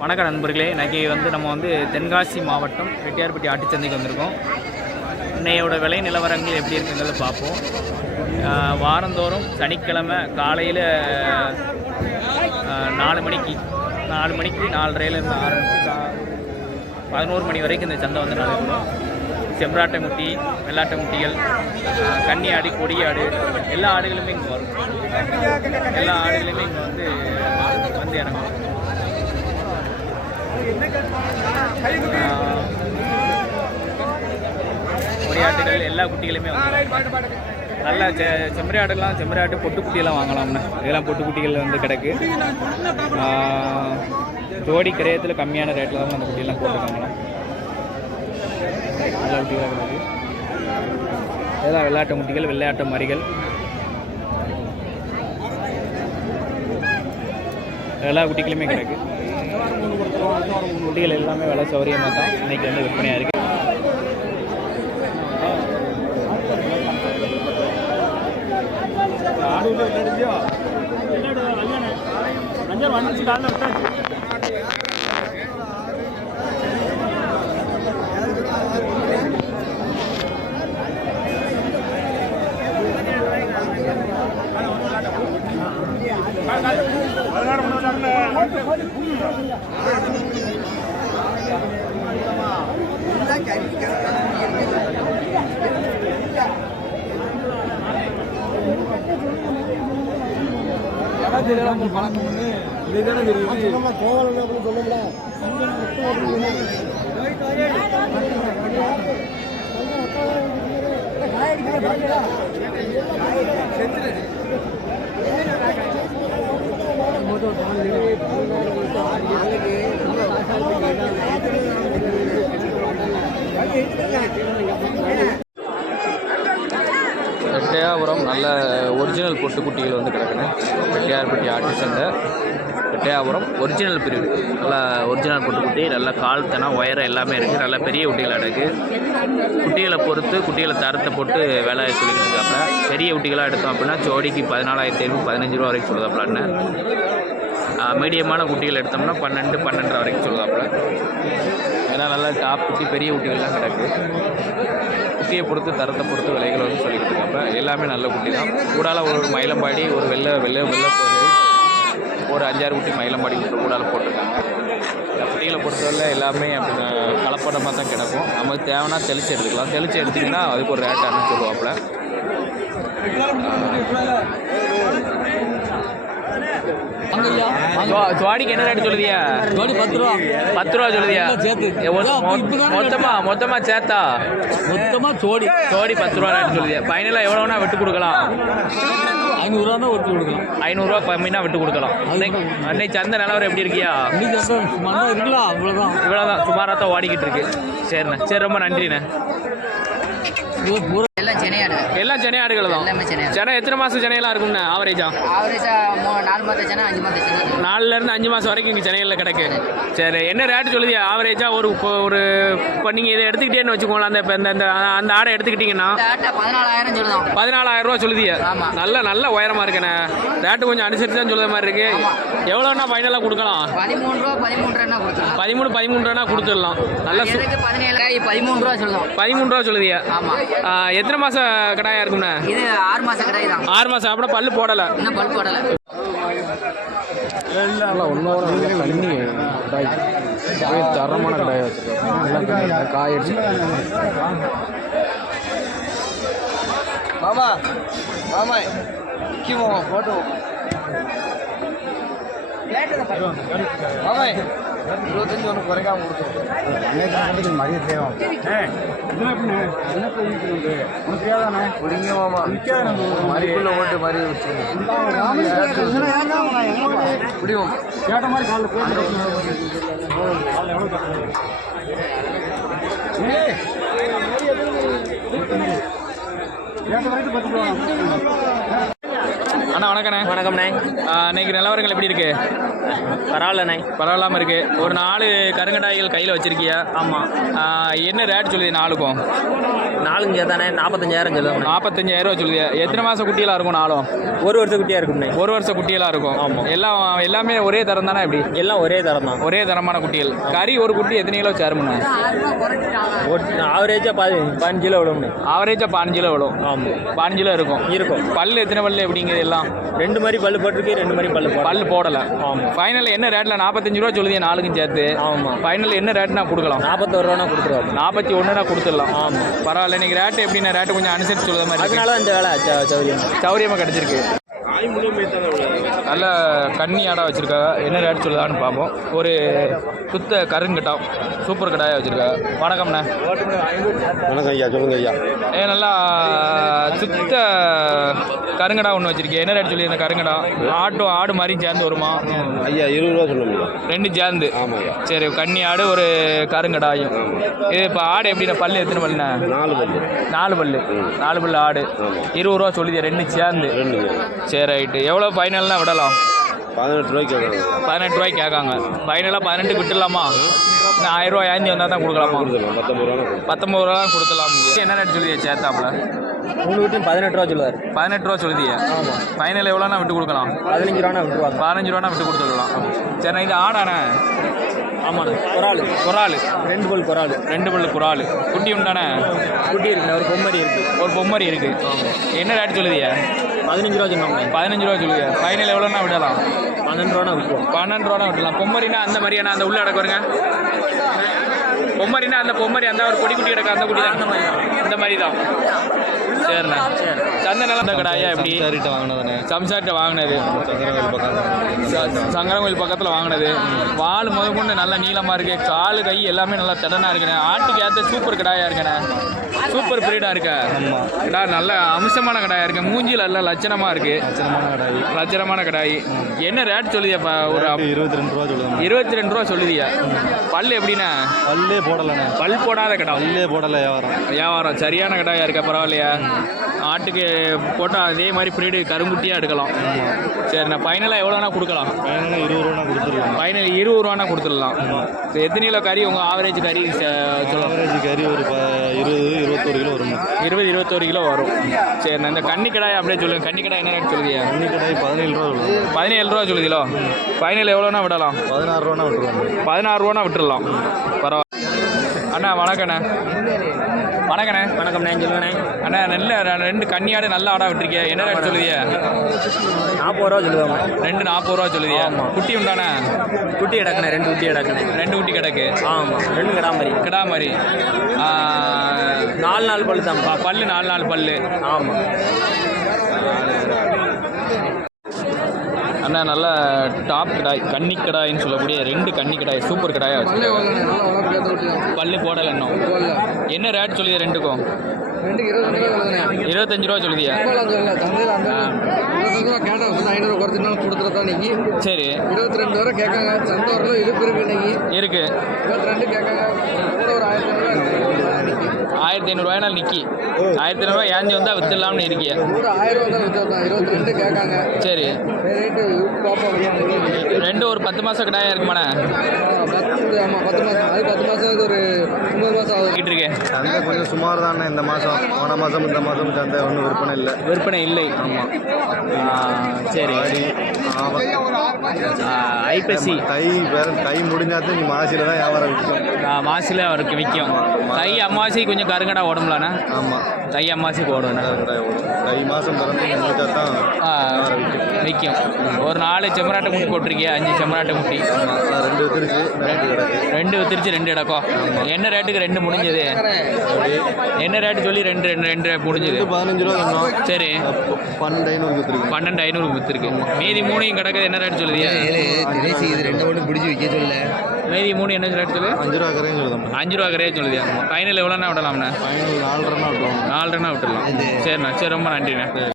வணக்கம் நண்பர்களே. இன்றைக்கி நம்ம தென்காசி மாவட்டம் ரெட்டியார்பட்டி ஆட்டுச்சந்தைக்கு வந்திருக்கோம். இன்னையோட விலை நிலவரங்கள் எப்படி இருக்குங்கிறத பார்ப்போம். வாரந்தோறும் சனிக்கிழமை காலையில் 4 மணிக்கு 4:30 ஆரம்பித்து 11 மணி வரைக்கும் இந்த சந்தை நடக்கும். செம்பராட்டை முட்டி, வெள்ளாட்டை முட்டிகள், கன்னி ஆடு, கொடி ஆடு, எல்லா ஆடுகளுமே இங்கே வரும். எல்லா ஆடுகளுமே இங்கே வந்து இறங்கும். கொடியாட்டுகள் எல்லா குட்டிகளுமே நல்லா செம்மறி ஆடு பொட்டுக்குட்டியெல்லாம் வாங்கலாம்ண்ணே. இதெல்லாம் பொட்டுக்குட்டிகள் கிடக்கு. ஜோடி கிரயத்தில் கம்மியான ரேட்டில் தான் அந்த குட்டியெல்லாம் போட்டுருக்காங்களாம். நல்ல குட்டிகளாக கிடக்கு. இதெல்லாம் வெள்ளாட்டு முட்டிகள், வெள்ளையாட்டு மறிகள், எல்லா குட்டிகளுமே கிடக்கு. குட்டிகள் எல்லாமே விலை சௌகரியமாக தான் இன்றைக்கி விற்பனையாக இருக்குது. ரெட்டையாபுரம் நல்ல ஒரிஜினல் பொட்டுக்குட்டிகள் கிடக்குன்னு. ரெட்டியார்பட்டி ஆட்டுச்சந்தை ரெட்டையாபுரம் ஒரிஜினல் பிரிவு. நல்லா ஒரிஜினல் பொட்டுக்குட்டி, நல்லா கால் தனம் உயரம் எல்லாமே இருக்குது. நல்லா பெரிய குட்டிகளாக இருக்குது. குட்டிகளை பொறுத்து குட்டிகளை தரத்தை போட்டு வேலை சொல்லிக்கிட்டு இருக்காப்புல. பெரிய குட்டிகளாக எடுத்தோம் அப்படின்னா ஜோடிக்கு 14,500 15 ரூபா வரைக்கும் சொல்லுதாப்புலன்னு. மீடியமான குட்டிகள் எடுத்தோம்னா 12-12.5 வரைக்கும் சொல்லுதாப்புல. ஏன்னா நல்லா டாப் குட்டி பெரிய குட்டிகள்லாம் கிடக்கு. குட்டியை பொறுத்து தரத்தை பொறுத்து விலைகள் சொல்லிக்கிட்டு இருக்காப்ப. எல்லாமே நல்ல குட்டி தான். கூடால ஒரு மயிலம்பாடி, ஒரு வெள்ளை ஒரு 5-6 குட்டி மயிலம்பாடி கூடால போட்டிருக்காங்க. குட்டிகளை பொறுத்தவரை எல்லாமே அப்படி கலப்படமாக தான் கிடக்கும். நமக்கு தேவைன்னா தெளிச்சு எடுத்துக்கலாம். தெளிச்சு எடுத்திங்கன்னா அதுக்கு ஒரு ரேட்டான்னு சொல்லுவாப்புல. ஜோடிக்கு என்ன ரேட்டு சொல்லுதியா? ஜோடி 10 ரூபா சொல்லுதியா? மொத்தமா சேர்த்தா ஜோடி 10 ரூபா ரேட்டு சொல்லுதியா? ஃபைனலாக எவ்வளோனா விட்டு கொடுக்கலாம்? 500 ரூபா விட்டு கொடுக்கலாம். 500 ரூபா கம்மினா விட்டு கொடுக்கலாம். அன்னைக்கு சந்தை நிலவரம் எப்படி இருக்கியா? இருக்கலாம். இவ்வளோதான் சுமாராக தான் ஓடிக்கிட்டு இருக்கு. சரிண்ணே, சரி, ரொம்ப நன்றிண்ணே. எல்லாம் சென்னை ஆடுகள் தான். சென்னை எத்தனை மாதம் சென்னையெல்லாம் இருக்கும்ண்ணே? ஆவரேஜா 4 to 5 மாதம் வரைக்கும் இங்கே சென்னையில் கிடக்கு. சரி, என்ன ரேட்டு சொல்லுதியா ஆவரேஜா? ஒரு இப்போ நீங்கள் இதை எடுத்துக்கிட்டேன்னு வச்சுக்கோங்களேன். அந்த ஆடை எடுத்துக்கிட்டிங்கன்னா 14,000 ரூபா சொல்லுதியா? நல்ல உயரமாக இருக்குண்ணே. ரேட்டு கொஞ்சம் அனுசரித்து தான் சொல்லுற மாதிரி இருக்கு. எவ்வளோன்னா ஃபைனலாக கொடுக்கலாம்? 13 ரூபா கொடுத்துடலாம். நல்லா 13 ரூபா சொல்லுதியா? எத்தனை மாதம் கடாயா இருக்கும்ண்ணே? இது 6 மாதம் கடாய் தான். 6 மாதம் அப்புறம் பல்லு போடலை. இன்னும் பல் போடலை. தரமான கடாய் வச்சுருக்கேன். காயிடுச்சு. மாமா போட்டு மாமா 25 ஒன்று குறைக்காம கொடுத்துருக்கோம். மரிய தேவை மாமா மறிக்குள்ள ஓட்டு மாதிரி முடியும் கேட்ட மாதிரி அண்ணா வணக்கண்ணே. வணக்கம்ண்ணே. இன்னைக்கு நிலவரங்கள் எப்படி இருக்கு? பரவாயில்லண்ணே. பரவாயில்லாமல் இருக்குது. ஒரு 4 கருங்கடாய்கள் கையில் வச்சுருக்கியா? ஆமாம். என்ன ரேட் சொல்லுது 4க்கும்? 4 தானே 45,000 சொல்லுவாங்க. 45,000 சொல்லுது. எத்தனை மாதம் குட்டியெல்லாம் இருக்கும் 4ம்? 1 வருஷம் குட்டியாக இருக்கும்ண்ணே. 1 வருஷம் குட்டியெல்லாம் இருக்கும். ஆமாம். எல்லாமே ஒரே தரம் தானே? எப்படி? எல்லாம் ஒரே தரம் தான். ஒரே தரமான குட்டிகள். கறி ஒரு குட்டி எத்தனை கிலோ சேருமுண்ணே? ஆவரேஜாக 15 கிலோ விழும்ண்ணே. ஆவரேஜாக 15 கிலோ விழும். ஆமாம். 15 கிலோ இருக்கும். பல்லு எத்தனை பல்லு எப்படிங்கிறது எல்லாம்? 2 மாதிரி பல்லு போட்டிருக்கு, 2 மாதிரி பல்லு போடலை. ஆமாம். ஃபைனல் என்ன ரேட்டில்? 45 ரூபா சொல்லுது 4க்கும் சேர்த்து. ஆமாம். ஃபைனல் என்ன ரேட்னா கொடுக்கலாம்? 41 ரூபா கொடுத்துருவாங்க. 41 கொடுத்துடலாம். ஆமாம். பரவாயில்ல. இன்னைக்கு ரேட்டு எப்படின்னா ரேட்டு கொஞ்சம் அனுசரித்து சொல்லுற மாதிரி. அதனால தான் இந்த வேலை சௌரியமாக கிடச்சிருக்கு. நல்ல கன்னி ஆடாக வச்சுருக்காங்க. என்ன ரேட் சொல்லுதான்னு பார்ப்போம். ஒரு சுத்த கருங்கட்டம் சூப்பர் கடாயாக வச்சுருக்காங்க. வணக்கம்ண்ணே. வணக்கம் ஐயா. சொல்லுங்கள் ஐயா. நல்லா சுத்த கருங்கடா ஒன்று வச்சுருக்கேன். என்ன ரேட் சொல்லி? இந்த கருங்கடா ஆடு மாதிரியும் சேர்ந்து வருமா? ஐயா 20 ரூபா சொல்ல முடியும். 2 சேர்ந்து. ஆமாம் ஐயா. சரி, கன்னி ஆடு ஒரு கருங்கடாயும். இது இப்போ ஆடு எப்படின்னா பல்லு எத்தனை பல்லுண்ணே? 4 பல்லு. 4 பல்லு. 4 பல்லு ஆடு. 20 ரூபா சொல்லுது 2 சேர்ந்து. சரி, ரைட்டு. எவ்வளோ ஃபைனல்னா விடலாம்? 18 ரூபாய்க்கு கேட்குறாங்க. 18 ரூபாய்க்கு கேட்காங்க. ஃபைனலாக 18 விட்டுடலாமா? இன்னும் 1000 ரூபா ஏந்தி வந்தால் தான் கொடுக்கலாமா? 19 ரூபா தான் கொடுத்துலாம். என்ன ரேட் சொல்லுதியா சேர்த்தாப்புல? 3 குட்டியும் 18 ரூபா சொல்லுவார். 18 ரூபா சொல்லுதியா? ஆமாம். ஃபைனல் எவ்வளோனா விட்டு கொடுக்கலாம்? 15 ரூபானா விட்டுருவாங்க. 15 ரூபானா விட்டு கொடுத்துடலாம். சரி, இது ஆடாண்ணே? ஆமாண்ணே. குறால் 2 பல் குறால். 2 பல்லு குறால். குட்டி உண்டானே? குட்டி இருக்குண்ணே. ஒரு பொம்மரி இருக்குது. ஒரு பொம்மரி இருக்குது. என்ன ரேட் சொல்லுதியா? 15 ரூபா சொன்னாங்க. 15 ரூபா சொல்லுதியா? ஃபைனல் எவ்வளோனா விடலாம்? 12 ரூபானா விட்டுருவோம். 12 ரூபானா விடலாம். பொம்மரினா அந்த மாதிரியான அந்த உள்ள அடக்க வருங்க. பொம்மரினா அந்த பொம்மரி அந்த ஒரு குட்டி கிடக்க அந்த குட்டி தான். இந்த மாதிரி தான். சரிண்ணா. சந்தை நல்லா இந்த கடாயா எப்படி? வாங்கினதானே. சம்சார்கிட்ட வாங்கினது. சங்கரங்கோயில் பக்கத்தில் வாங்கினது. வால் முதற்கொண்டு நல்லா நீளமாக இருக்குது. காலு கை எல்லாமே நல்லா திடனாக இருக்குண்ணே. ஆட்டுக்கு ஏற்ற சூப்பர் கடாயாக இருக்குண்ணே. சூப்பர் பிரீடாக இருக்க கடா. நல்ல அம்சமான கடாயாக இருக்கு. மூஞ்சியில் எல்லாம் லட்சணமாக இருக்குது. லட்சணமான கடாய். என்ன ரேட் சொல்லுதியாப்பா? ஒரு 22 ரூபா சொல்லுவாங்க. 22 ரூபா சொல்லுதியா? பல்லு எப்படின்னா? பல்லே போடலைண்ணே. பல் போடாத கடா. பல்லே போடலை. வியாபாரம் சரியான கடாயாக இருக்கா? பரவாயில்லையா? ஆட்டுக்கு போட்டால் அதே மாதிரி பிரீடு கருங்குட்டியாக எடுக்கலாம். சரிண்ணா. ஃபைனலாக எவ்வளோனா கொடுக்கலாம்? 20 ரூபா கொடுத்துருவோம். ஃபைனல் 20 ரூபானா கொடுத்துடலாம். எத்தனை கிலோ கறி உங்கள் ஆவரேஜ் கறி சொல்லலாம்? ஆவரேஜ் கறி ஒரு 20-21 கிலோ வரும். 20-21 கிலோ வரும். சரிண்ணா. இந்த கன்னி கடாய் அப்படியே சொல்லுங்கள். கன்னி கடாய் என்ன ரேட் சொல்லுதியா? கன்னி கடாய் 17 ரூபா சொல்லுது. 17 ரூபா சொல்லுதிலோ? ஃபைனல் எவ்வளோனா விடலாம்? 16 ரூபானா விட்டுருவாங்க. 16 ரூபானா விட்டுடலாம். பரவாயில்ல. அண்ணா வணக்கண்ணே. வணக்கண்ணே. வணக்கம்ண்ணே. சொல்லுங்கண்ணே. அண்ணா நல்ல 2 கன்னியாடு நல்ல ஆடாக விட்டுருக்கிய. என்ன ரேட் சொல்லுதியா? 40 ரூபா சொல்லுவாங்க. 2 40 ரூபா சொல்லுதியா? குட்டி உண்டானே? குட்டி கிடக்குண்ணே. 2 குட்டி கிடக்குண்ணே. 2 குட்டி கிடக்கு. ஆமாம். 2 கிடா மாதிரி. கிடா மாதிரி. 4 பல்லு தான். பல்லு 4 பல்லு. ஆமாம். அண்ணா நல்ல டாப் கடாய் கன்னி கடாயின்னு சொல்லக்கூடிய 2 கன்னி கடாய் சூப்பர் கடாயாக வச்சு. பல்லு போடலை இன்னும். என்ன ரேட் சொல்லுது 2க்கும்? 25 ரூபா சொல்லுதியா? சரி. 22 வரை கேட்காங்க. சந்தோரில் இருக்கு இருக்கு. 22 கேட்காங்க. கூட ஒரு 1500 ரூபாய்னால நிற்கி. 1500 ரூபாய் ஏஞ்சி வந்தால் வித்துடலாம்னு இருக்கிய. கூட 1000 வந்தால் வித்துடலாம். 22 கேட்காங்க. சரி. ரேட்டு பார்ப்போம். 2 ஒரு 10 மாதம் கடாயாக இருக்குமாண்ணே? 10. ஆமாம் 10 மாதம். அது 10 மாதம். அது ஒரு 9 மாதம் ஆகுது. இருக்கேன். சந்தை கொஞ்சம் சுமார் தானே இந்த மாதம். போன மாதம் இந்த மாதம் சந்தை ஒன்றும் விற்பனை இல்லை. விற்பனை இல்லை. ஆமாம். சரி. ஐப்பசி தை முடிஞ்சாத்து மாசியில் தான் வியாபாரம் விற்கும். மாசில் அவருக்கு விற்கும். தை அமாவாசை கொஞ்சம் கருங்கடா ஓடும்லாண்ணா? ஆமாம். தை அமாவாசைக்கு ஓடும். தை மாதம் பிறந்து முடிச்சா தான் விற்கும். ஒரு 4 செம்மராட்டை முட்டி போட்டிருக்கியா? 5 செம்மராட்டை முட்டி. 2 வித்துருச்சு. 2 வித்துருச்சு. 2 இடக்கம். என்ன ரேட்டுக்கு 2 முடிஞ்சது? என்ன ரேட்டு சொல்லி 2 முடிஞ்சது? 15 ரூபா சொன்னோம். சரி. 12,500 வித்துருக்கு. 12,500 வித்துருக்கு. மீதி 3 கிடக்குது. என்ன ரேட் சொல்லுதியா? 2 பிடிச்சி விற்க சொல்ல. மீதி 3 என்ன ரேட் சொல்லு? 5 ரூபா கரையும் சொல்லுதோம். 5 ரூபா கரையே சொல்லுதியா? ஃபைனல் எவ்வளோண்ணா விடலாம்ண்ணா? ஃபைனல் 4 ரூபா விட்டுருவோம். 4 ரூபா விட்டுடலாம். சரிண்ணா. சரி, ரொம்ப நன்றிண்ணே.